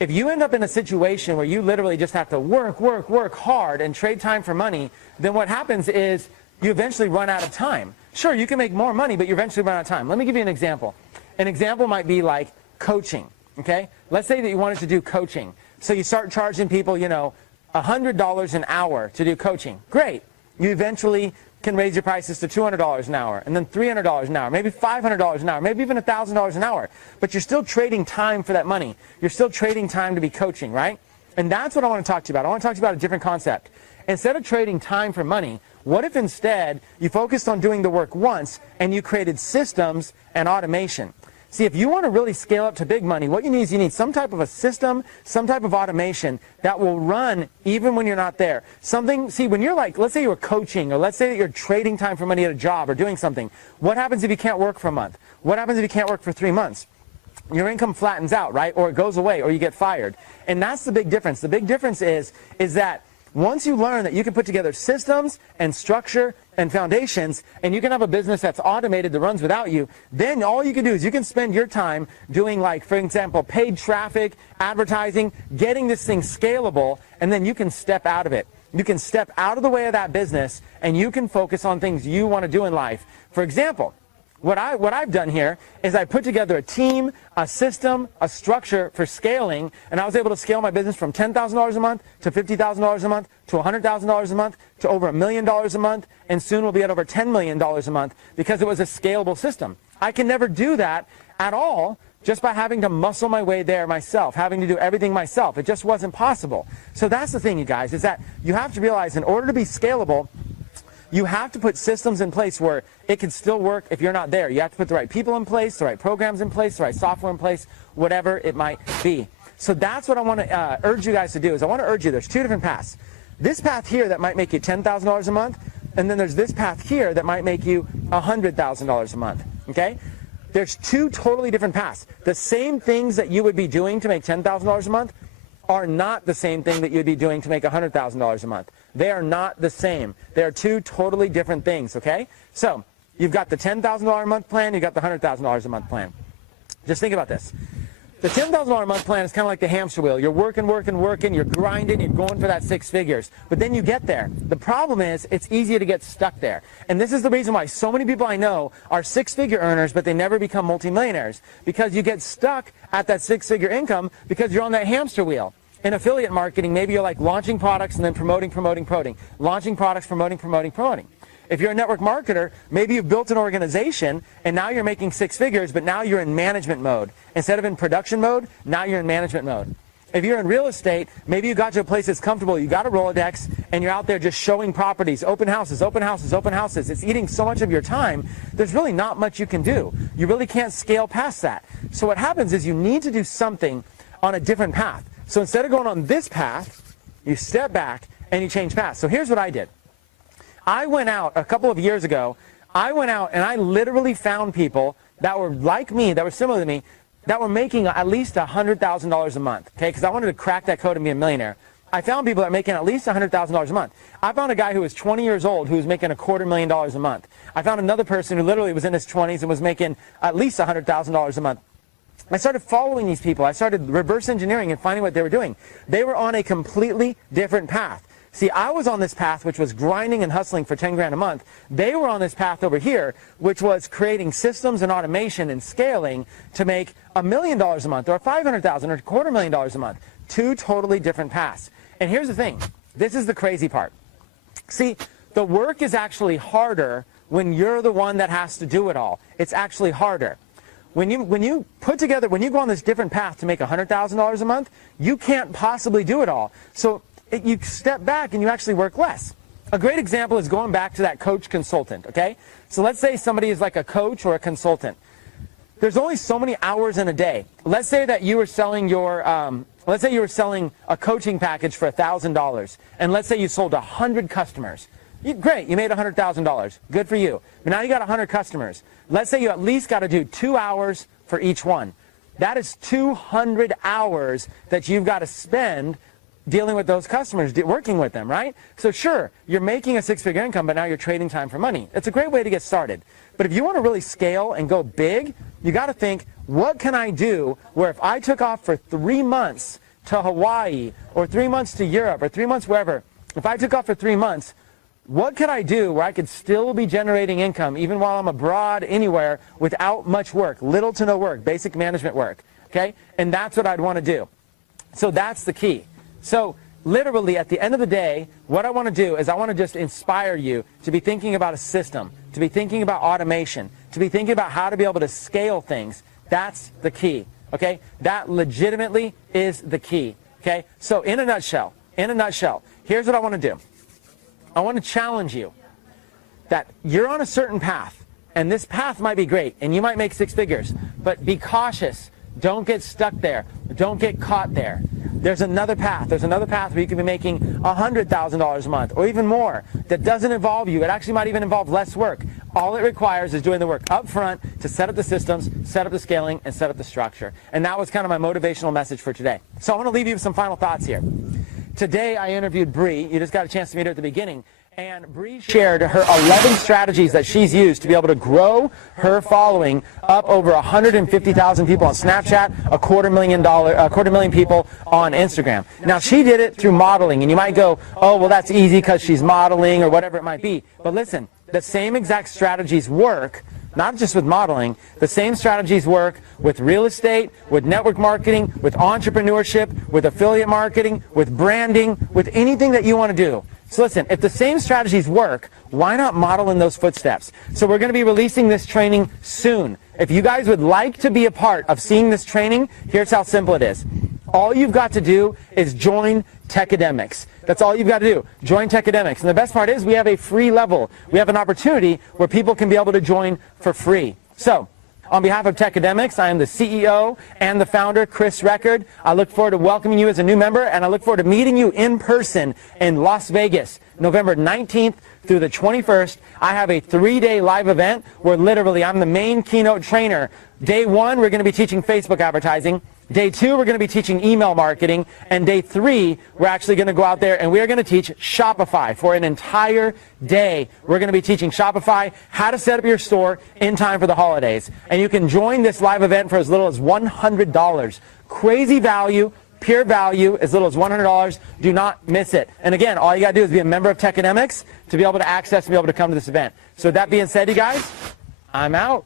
If you end up in a situation where you literally just have to work hard and trade time for money, then what happens is you eventually run out of time. Sure, you can make more money, but you eventually run out of time. Let me give you an example. An example might be like coaching, okay? Let's say that you wanted to do coaching. So you start charging people, you know, $100 an hour to do coaching. Great. You eventually can raise your prices to $200 an hour, and then $300 an hour, maybe $500 an hour, maybe even $1,000 an hour. But you're still trading time for that money. You're still trading time to be coaching, right? And that's what I want to talk to you about. I want to talk to you about a different concept. Instead of trading time for money, what if instead you focused on doing the work once and you created systems and automation? See, if you want to really scale up to big money, what you need is you need some type of a system, some type of automation that will run even when you're not there. Something, see, when you're like, let's say you're coaching, or let's say that you're trading time for money at a job or doing something. What happens if you can't work for a month? What happens if you can't work for 3 months? Your income flattens out, right? Or it goes away, or you get fired. And that's the big difference. The big difference is that once you learn that you can put together systems and structure and foundations, and you can have a business that's automated that runs without you, then all you can do is you can spend your time doing, like, for example, paid traffic, advertising, getting this thing scalable, and then you can step out of it. You can step out of the way of that business, and you can focus on things you want to do in life. For example, what I've done here is I put together a team, a system, a structure for scaling, and I was able to scale my business from $10,000 a month to $50,000 a month to $100,000 a month to over $1 million a month, and soon we'll be at over $10 million a month because it was a scalable system. I can never do that at all just by having to muscle my way there myself, having to do everything myself. It just wasn't possible. So that's the thing, you guys, is that you have to realize in order to be scalable, you have to put systems in place where it can still work if you're not there. You have to put the right people in place, the right programs in place, the right software in place, whatever it might be. So that's what I want to urge you guys to do, is I want to urge you, there's two different paths. This path here that might make you $10,000 a month, and then there's this path here that might make you $100,000 a month, okay? There's two totally different paths. The same things that you would be doing to make $10,000 a month are not the same thing that you'd be doing to make $100,000 a month. They are not the same. They are two totally different things, okay? So you've got the $10,000 a month plan, you've got the $100,000 a month plan. Just think about this. The $10,000 a month plan is kind of like the hamster wheel. You're working, you're grinding, you're going for that 6 figures. But then you get there. The problem is it's easier to get stuck there. And this is the reason why so many people I know are 6-figure earners, but they never become multimillionaires. Because you get stuck at that 6-figure income because you're on that hamster wheel. In affiliate marketing, maybe you're like launching products and then promoting. Launching products, promoting. If you're a network marketer, maybe you've built an organization and now you're making 6 figures, but now you're in management mode. Instead of in production mode, now you're in management mode. If you're in real estate, maybe you got to a place that's comfortable, you got a Rolodex, and you're out there just showing properties, open houses. It's eating so much of your time, there's really not much you can do. You really can't scale past that. So what happens is you need to do something on a different path. So instead of going on this path, you step back and you change paths. So here's what I did. I went out a couple of years ago, and I literally found people that were like me, that were similar to me, that were making at least $100,000 a month, okay, because I wanted to crack that code and be a millionaire. I found people that are making at least $100,000 a month. I found a guy who was 20 years old who was making $250,000 a month. I found another person who literally was in his 20s and was making at least $100,000 a month. I started following these people. I started reverse engineering and finding what they were doing. They were on a completely different path. See, I was on this path, which was grinding and hustling for 10 grand a month. They were on this path over here, which was creating systems and automation and scaling to make $1 million a month or $500,000 or $250,000 a month. Two totally different paths. And here's the thing. This is the crazy part. See, the work is actually harder when you're the one that has to do it all. It's actually harder. When you go on this different path to make $100,000 a month, you can't possibly do it all. So you step back and you actually work less. A great example is going back to that coach consultant, okay? So let's say somebody is like a coach or a consultant. There's only so many hours in a day. Let's say that you were selling a coaching package for $1,000, and let's say you sold 100 customers. Great, you made $100,000. Good for you. But now you got 100 customers. Let's say you at least got to do 2 hours for each one. That is 200 hours that you've got to spend dealing with those customers, working with them, right? So sure, you're making a 6-figure income, but now you're trading time for money. It's a great way to get started. But if you want to really scale and go big, you got to think, what can I do where if I took off for 3 months to Hawaii, or 3 months to Europe, or 3 months wherever, if I took off for 3 months, what could I do where I could still be generating income even while I'm abroad anywhere without much work, little to no work, basic management work, okay? And that's what I'd want to do. So that's the key. So literally at the end of the day, what I want to do is I want to just inspire you to be thinking about a system, to be thinking about automation, to be thinking about how to be able to scale things. That's the key, okay? That legitimately is the key, okay? So in a nutshell, here's what I want to do. I want to challenge you that you're on a certain path, and this path might be great, and you might make 6 figures, but be cautious. Don't get stuck there. Don't get caught there. There's another path. There's another path where you can be making $100,000 a month or even more that doesn't involve you. It actually might even involve less work. All it requires is doing the work up front to set up the systems, set up the scaling, and set up the structure. And that was kind of my motivational message for today. So I want to leave you with some final thoughts here. Today I interviewed Bree. You just got a chance to meet her at the beginning. And Bree shared her 11 strategies that she's used to be able to grow her following up over 150,000 people on Snapchat, a quarter million people on Instagram. Now, she did it through modeling, and you might go, oh, well, that's easy because she's modeling or whatever it might be. But listen, the same exact strategies work, not just with modeling, the same strategies work with real estate, with network marketing, with entrepreneurship, with affiliate marketing, with branding, with anything that you want to do. So listen, if the same strategies work, why not model in those footsteps? So we're going to be releasing this training soon. If you guys would like to be a part of seeing this training, here's how simple it is. All you've got to do is join Techademics. That's all you've got to do. Join Techademics. And the best part is we have a free level. We have an opportunity where people can be able to join for free. So on behalf of Techademics, I am the CEO and the founder, Chris Record. I look forward to welcoming you as a new member, and I look forward to meeting you in person in Las Vegas, November 19th through the 21st. I have a 3-day live event where literally I'm the main keynote trainer. Day 1, we're going to be teaching Facebook advertising. Day 2, we're going to be teaching email marketing. And day 3, we're actually going to go out there and we are going to teach Shopify for an entire day. We're going to be teaching Shopify, how to set up your store in time for the holidays. And you can join this live event for as little as $100. Crazy value, pure value, as little as $100. Do not miss it. And again, all you got to do is be a member of Techademics to be able to access and be able to come to this event. So with that being said, you guys, I'm out.